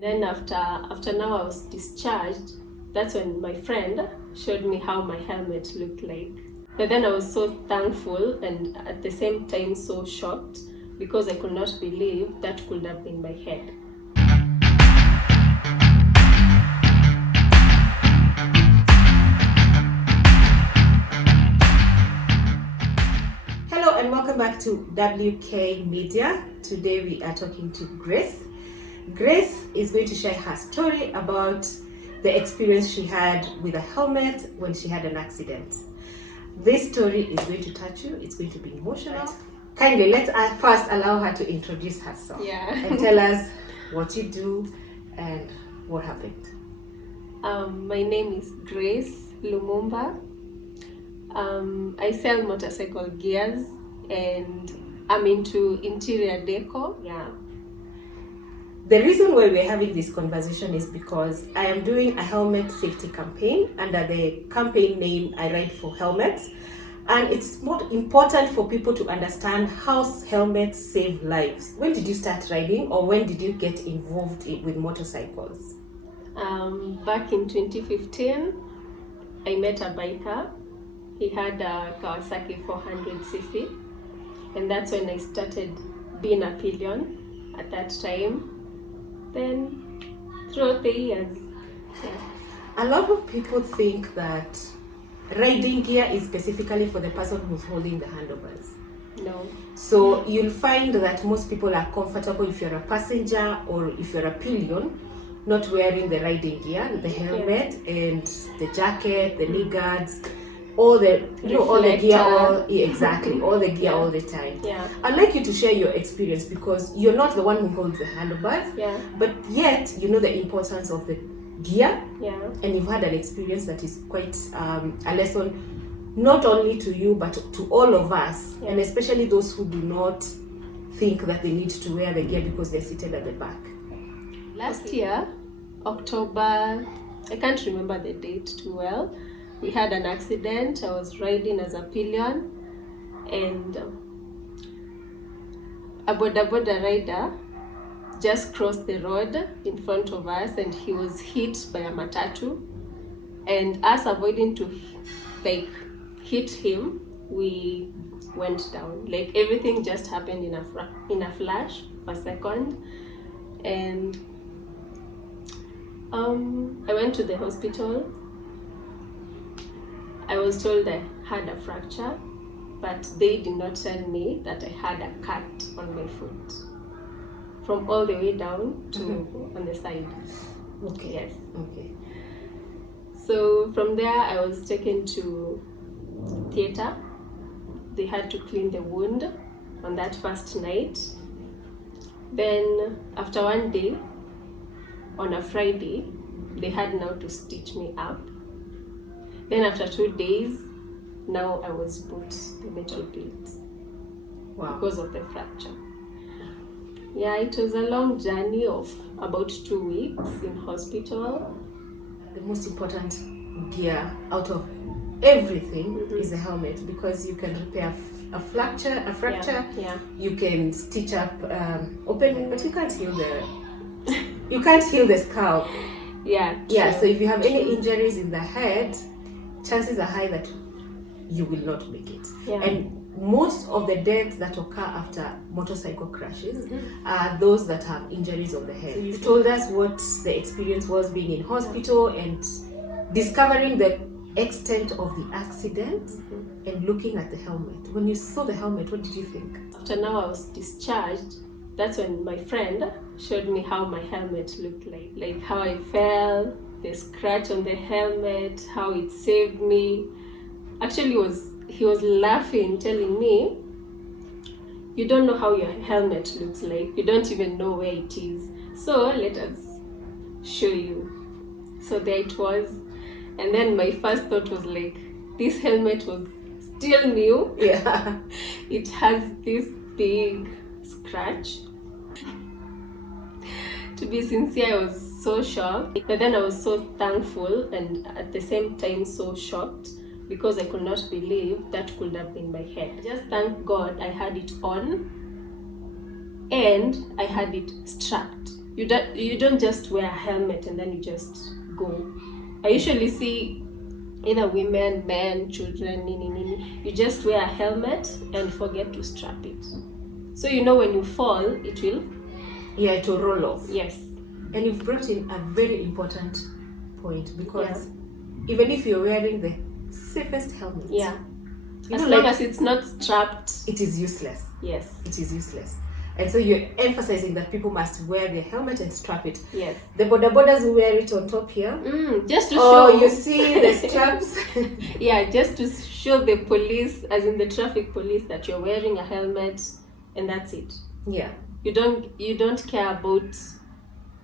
Then after now I was discharged, that's when my friend showed me how my helmet looked like. But then I was so thankful and at the same time so shocked because I could not believe that could have been my head. Hello and welcome back to WK Media. Today we are talking to Grace. Grace is going to share her story about the experience she had with a helmet when she had an accident. This story is going to touch you. It's going to be emotional. Kindly, let's first allow her to introduce herself and tell us what you do and what happened. My name is Grace Lumumba. I sell motorcycle gears and I'm into interior decor. The reason why we're having this conversation is because I am doing a helmet safety campaign under the campaign name I Ride for Helmets. And it's more important for people to understand how helmets save lives. When did you start riding or when did you get involved with motorcycles? Back in 2015, I met a biker. He had a Kawasaki 400cc. And that's when I started being a pillion at that time. Then throughout the years. A lot of people think that riding gear is specifically for the person who's holding the handlebars. No. So you'll find that most people are comfortable if you're a passenger or if you're a pillion, not wearing the riding gear, the helmet and the jacket, the knee guards, all the all the gear, all the gear all the time. I'd like you to share your experience because you're not the one who holds the handlebars, but yet you know the importance of the gear, and you've had an experience that is quite a lesson, not only to you but to all of us, and especially those who do not think that they need to wear the gear because they're seated at the back. Last year, October, I can't remember the date too well. We had an accident. I was riding as a pillion and a boda rider just crossed the road in front of us and he was hit by a matatu, and us avoiding to hit him, we went down. Like everything just happened in a flash of a second. And I went to the hospital. I was told I had a fracture, but they did not tell me that I had a cut on my foot from all the way down to on the side. Okay. Yes. Okay. So from there I was taken to theater. They had to clean the wound on that first night. Then after one day, on a Friday, they had now to stitch me up. Then after 2 days, now I was put the metal plate. Wow. Because of the fracture. Yeah, it was a long journey of about 2 weeks in hospital. The most important gear out of everything is the helmet, because you can repair a fracture, you can stitch up open, but you can't heal the scalp. So if you have any injuries in the head, chances are high that you will not make it. And most of the deaths that occur after motorcycle crashes are those that have injuries of the head. So you told us what the experience was being in hospital and discovering the extent of the accident and looking at the helmet. When you saw the helmet, what did you think? After now I was discharged, that's when my friend showed me how my helmet looked like how I fell, the scratch on the helmet, how it saved me. Actually, he was laughing, telling me, you don't know how your helmet looks like. You don't even know where it is. So let us show you. So there it was. And then my first thought was like, this helmet was still new. It has this big scratch. To be sincere, I was so shocked, but then I was so thankful and at the same time so shocked because I could not believe that could have been my head. Just thank God I had it on and I had it strapped. you don't just wear a helmet and then you just go. I usually see either women, men, children, you just wear a helmet and forget to strap it. So when you fall, it will roll off. Yes. And you've brought in a very important point, because even if you're wearing the safest helmet, as long as it's not strapped, it is useless. Yes. It is useless. And so you're emphasizing that people must wear their helmet and strap it. Yes. The bodabodas who wear it on top here. Just to show. You see the straps. Just to show the police, as in the traffic police, that you're wearing a helmet, and that's it. Yeah. You don't care about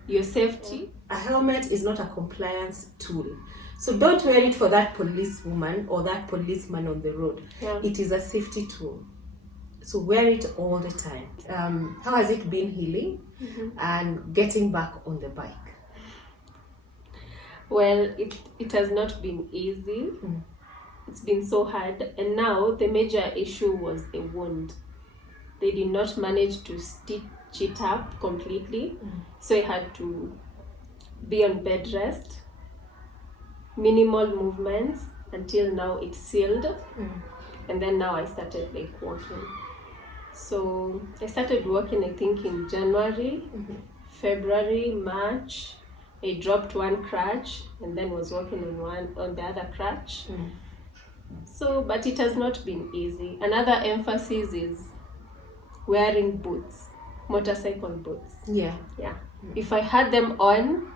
your safety. A helmet is not a compliance tool. So don't wear it for that policewoman or that policeman on the road. Yeah. It is a safety tool. So wear it all the time. How has it been healing and getting back on the bike? Well, it has not been easy. It's been so hard. And now the major issue was the wound. They did not manage to stitch it up completely. So I had to be on bed rest, minimal movements until now it's sealed. And then now I started walking. So I started walking, I think, in January, February, March. I dropped one crutch and then was walking on the other crutch. So, but it has not been easy. Another emphasis is wearing boots, motorcycle boots. Yeah. If I had them on,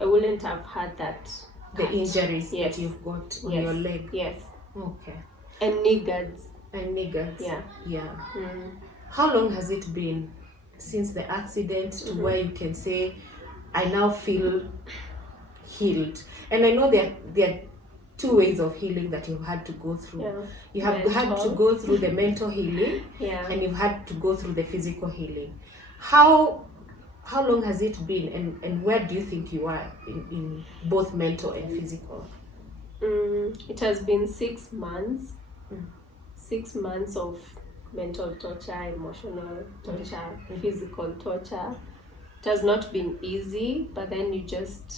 I wouldn't have had that. The injuries that you've got on your leg. Yes. Okay. And knee guards. Yeah. How long has it been since the accident to where you can say, I now feel healed? And I know there are two ways of healing that you've had to go through. You have had to go through the mental healing, and you've had to go through the physical healing. How long has it been, and where do you think you are in both mental and physical? It has been 6 months. 6 months of mental torture, emotional torture, physical torture. It has not been easy, but then I just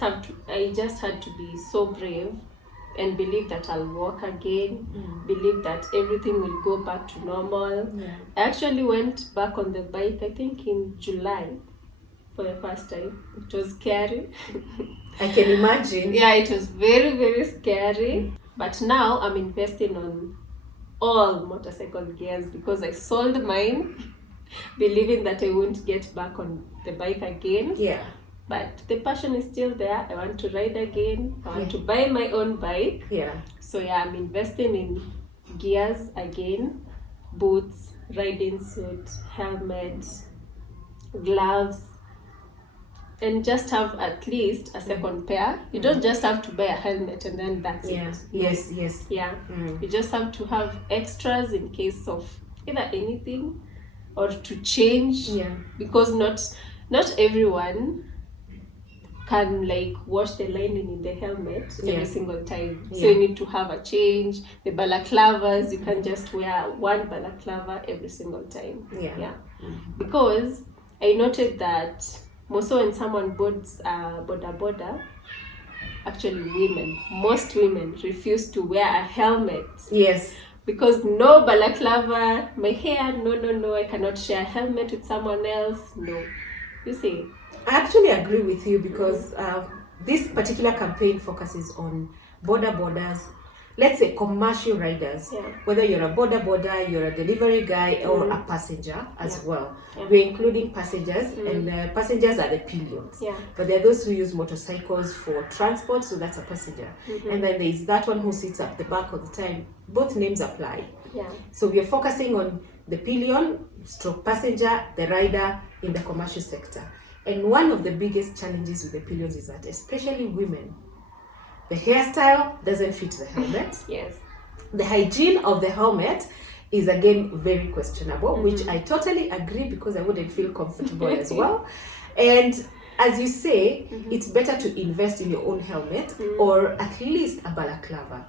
had to be so brave and believe that I'll walk again, believe that everything will go back to normal. I actually went back on the bike, I think in July, for the first time. It was scary. I can imagine. It was very, very scary. But now I'm investing on all motorcycle gears because I sold mine, believing that I won't get back on the bike again. But the passion is still there. I want to ride again. I want to buy my own bike. So I'm investing in gears again, boots, riding suit, helmet, gloves, and just have at least a second pair. You don't just have to buy a helmet and then that's it. Yes. You just have to have extras in case of either anything or to change. Because not everyone can wash the lining in the helmet every single time. So you need to have a change. The balaclavas, you can just wear one balaclava every single time. Because I noted that also when someone boards boda, actually most women refuse to wear a helmet. Because no balaclava, my hair, no, I cannot share a helmet with someone else. No. You see? I actually agree with you because this particular campaign focuses on bodas, let's say commercial riders, whether you're a boda, you're a delivery guy or a passenger as well. We're including passengers, and passengers are the pillions. But there are those who use motorcycles for transport, so that's a passenger. And then there's that one who sits at the back all the time. Both names apply. So we are focusing on the pillion, stroke passenger, the rider in the commercial sector. And one of the biggest challenges with the pillions is that, especially women, the hairstyle doesn't fit the helmet. The hygiene of the helmet is again very questionable, which I totally agree because I wouldn't feel comfortable as well. And as you say, it's better to invest in your own helmet or at least a balaclava.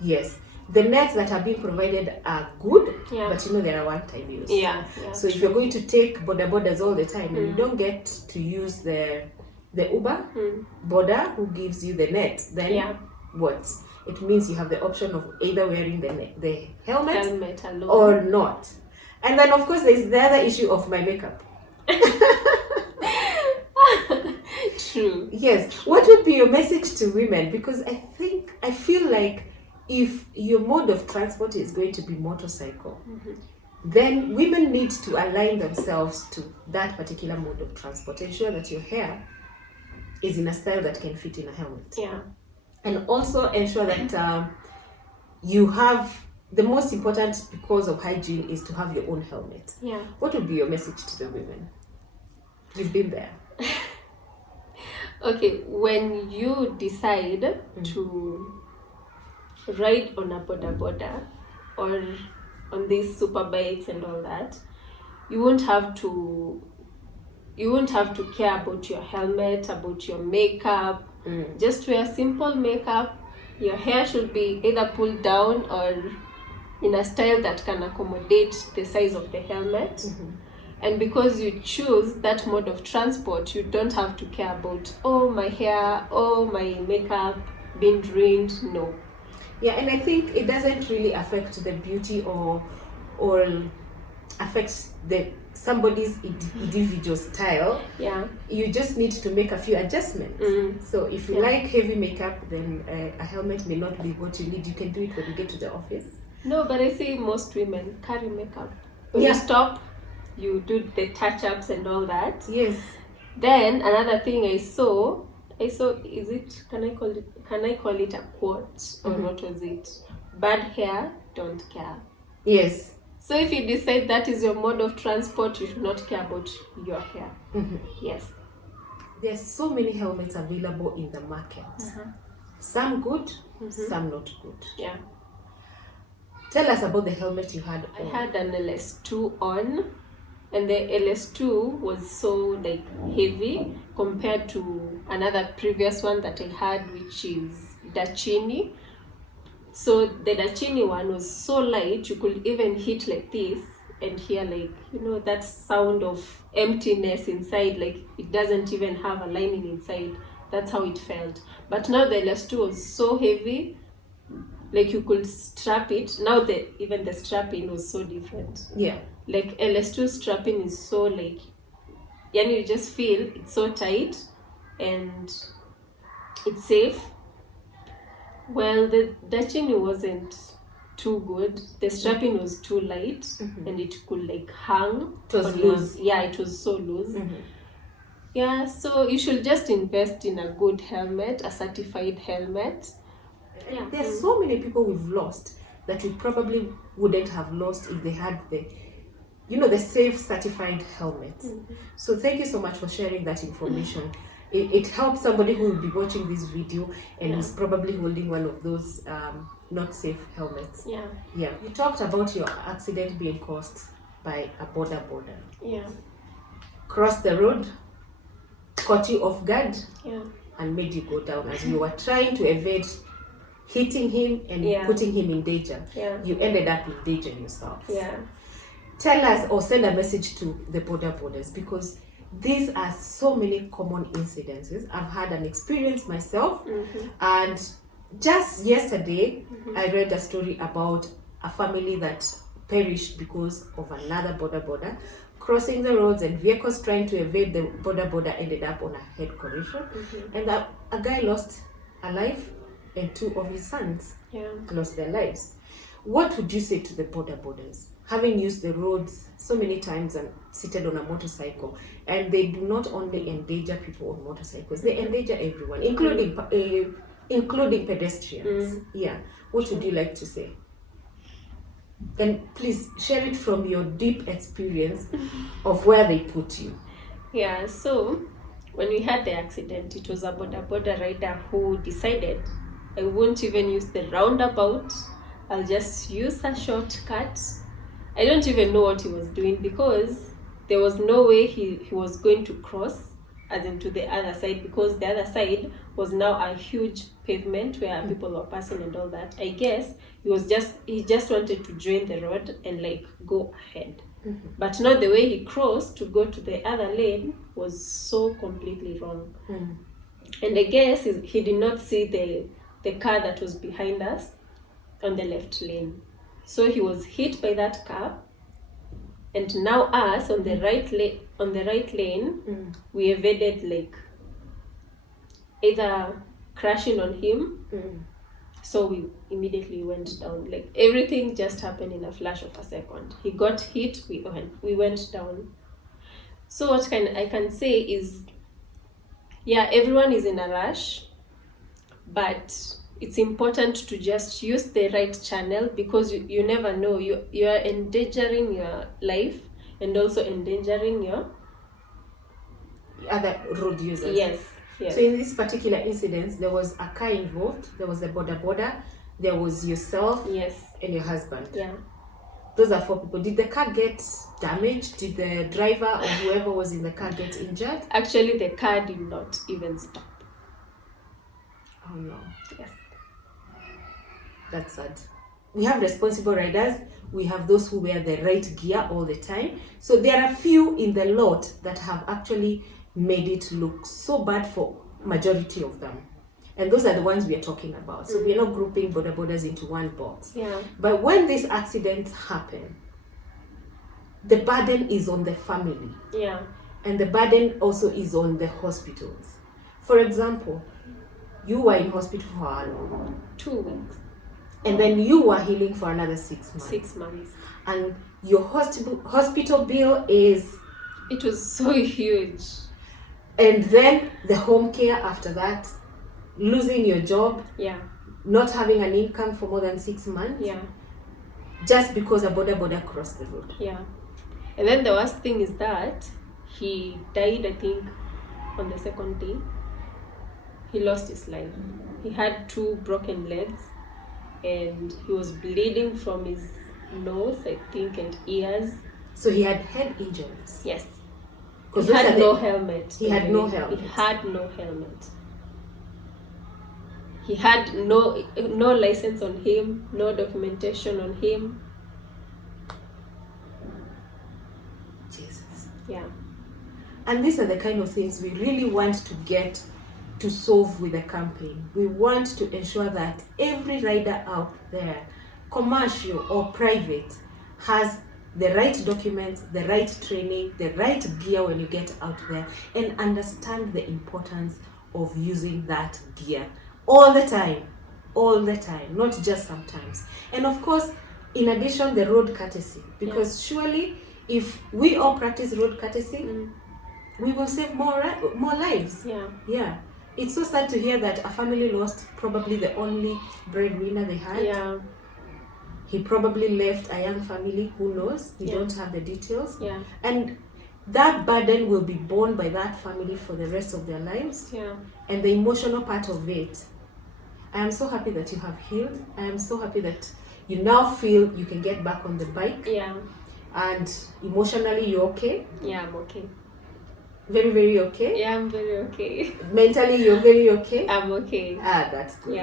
Yes. the nets that are being provided are good, Yeah. but there are one-time use. Yeah. So if you're going to take bodas all the time and you don't get to use the Uber boda who gives you the net, then what? It means you have the option of either wearing the helmet alone, or not. And then of course there's the other issue of my makeup. True. Yes. What would be your message to women? Because I feel like if your mode of transport is going to be motorcycle, then women need to align themselves to that particular mode of transport. Ensure that your hair is in a style that can fit in a helmet. Yeah. And also ensure that you have, the most important because of hygiene is to have your own helmet. Yeah. What would be your message to the women? You've been there. Okay, when you decide to ride on a boda or on these super bikes and all that, you won't have to care about your helmet, about your makeup. Just wear simple makeup. Your hair should be either pulled down or in a style that can accommodate the size of the helmet. And because you choose that mode of transport, you don't have to care about, oh, my hair, oh, my makeup being ruined. No. Yeah, and I think it doesn't really affect the beauty or affects somebody's individual style. Yeah. You just need to make a few adjustments. So if you like heavy makeup, then a helmet may not be what you need. You can do it when you get to the office. No, but I see most women carry makeup. When you stop, you do the touch-ups and all that. Yes. Then another thing I saw, is it, can I call it a quote, or what was it? Bad hair, don't care. Yes. So if you decide that is your mode of transport, you should not care about your hair. Yes. There's so many helmets available in the market. Some good, some not good. Yeah. Tell us about the helmet you had on. I had an LS2 on, and the LS2 was so heavy compared to another previous one that I had, which is Dacini. So the Dacini one was so light, you could even hit like this and hear that sound of emptiness inside, it doesn't even have a lining inside. That's how it felt. But now the LS2 was so heavy, you could strap it. Now even the strapping was so different. Yeah. LS2 strapping is so you just feel it's so tight and it's safe. Well, the Dacini wasn't too good. The strapping was too light and it could hang. It was loose. Yeah, it was so loose. Yeah, so you should just invest in a good helmet, a certified helmet. Yeah. There's so many people we've lost that we probably wouldn't have lost if they had the safe certified helmets. So thank you so much for sharing that information. It helps somebody who will be watching this video and is probably holding one of those not safe helmets. Yeah. You talked about your accident being caused by a boda. Yeah. Crossed the road, caught you off guard, and made you go down as you were trying to evade hitting him and putting him in danger. You ended up endangering yourself. Tell us or send a message to the bodas, because these are so many common incidences. I've had an experience myself, and just yesterday I read a story about a family that perished because of another boda crossing the roads, and vehicles trying to evade the boda ended up on a head collision, and a guy lost a life and two of his sons lost their lives. What would you say to the bodas, having used the roads so many times and seated on a motorcycle? And they do not only endanger people on motorcycles, they endanger everyone, including pedestrians. What would you like to say? And please share it from your deep experience of where they put you. Yeah, so when we had the accident, it was a boda rider who decided, I won't even use the roundabout, I'll just use a shortcut. I don't even know what he was doing, because there was no way he was going to cross as into the other side, because the other side was now a huge pavement where people were passing and all that. I guess he just wanted to join the road and like go ahead. But not the way he crossed to go to the other lane was so completely wrong. And I guess he did not see the car that was behind us on the left lane. So he was hit by that car, and now us on the right lane, we evaded, like either crashing on him. So we immediately went down. Like everything just happened in a flash of a second. He got hit, we went down. So what I can say is, yeah, everyone is in a rush, but it's important to just use the right channel, because you never know. You are endangering your life and also endangering your other road users. Yes. So in this particular incident, there was a car involved, there was a boda, there was yourself, and your husband. Yeah. Those are 4 people. Did the car get damaged? Did the driver or whoever was in the car get injured? Actually, the car did not even stop. Oh no. Yes. That's sad. We have responsible riders. We have those who wear the right gear all the time. So there are few in the lot that have actually made it look so bad for majority of them. And those are the ones we are talking about. So we are not grouping bodas into one box. Yeah. But when these accidents happen, the burden is on the family. Yeah. And the burden also is on the hospitals. For example, you were in hospital for how long? 2 weeks. And then you were healing for another 6 months. 6 months. And your hospital bill is... It was so huge. And then the home care after that, losing your job, not having an income for more than 6 months, just because a boda crossed the road. Yeah. And then the worst thing is that he died, I think, on the second day. He lost his life. He had 2 broken legs, and he was bleeding from his nose, I think, and ears. So he had head injuries? Yes. Because he had no helmet. He had no helmet. He had no helmet. He had no license on him, no documentation on him. Jesus. Yeah. And these are the kind of things we really want to get to solve with the campaign. We want to ensure that every rider out there, commercial or private, has the right documents, the right training, the right gear when you get out there, and understand the importance of using that gear all the time, not just sometimes. And of course, in addition, the road courtesy, because surely if we all practice road courtesy, we will save more lives. Yeah. It's so sad to hear that a family lost probably the only breadwinner they had. Yeah. He probably left a young family, who knows? We don't have the details. Yeah. And that burden will be borne by that family for the rest of their lives. Yeah. And the emotional part of it. I am so happy that you have healed. I am so happy that you now feel you can get back on the bike. Yeah. And emotionally, you're okay? Yeah, I'm okay. Very, very okay? Yeah, I'm very okay. Mentally, you're very okay? I'm okay. That's good.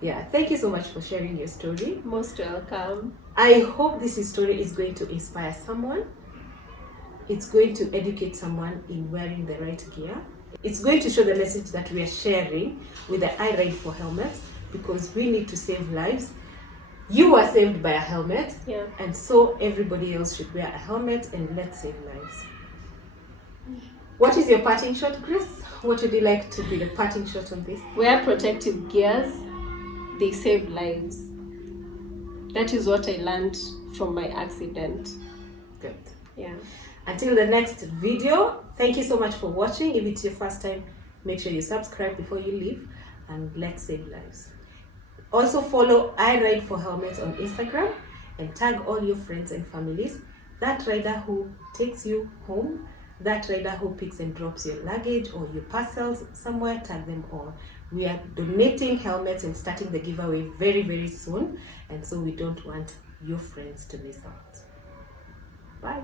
Yeah. Thank you so much for sharing your story. Most welcome. I hope this story is going to inspire someone. It's going to educate someone in wearing the right gear. It's going to show the message that we are sharing with the I Ride for Helmets, because we need to save lives. You are saved by a helmet, and so everybody else should wear a helmet, and let's save lives. What is your parting shot, Grace? What would you like to be the parting shot on this? Wear protective gears. They save lives. That is what I learned from my accident. Good. Yeah. Until the next video, thank you so much for watching. If it's your first time, make sure you subscribe before you leave, and let's save lives. Also follow I Ride for Helmets on Instagram and tag all your friends and families. That rider who takes you home, that rider who picks and drops your luggage or your parcels somewhere, tag them all. We are donating helmets and starting the giveaway very, very soon, and so we don't want your friends to miss out. Bye.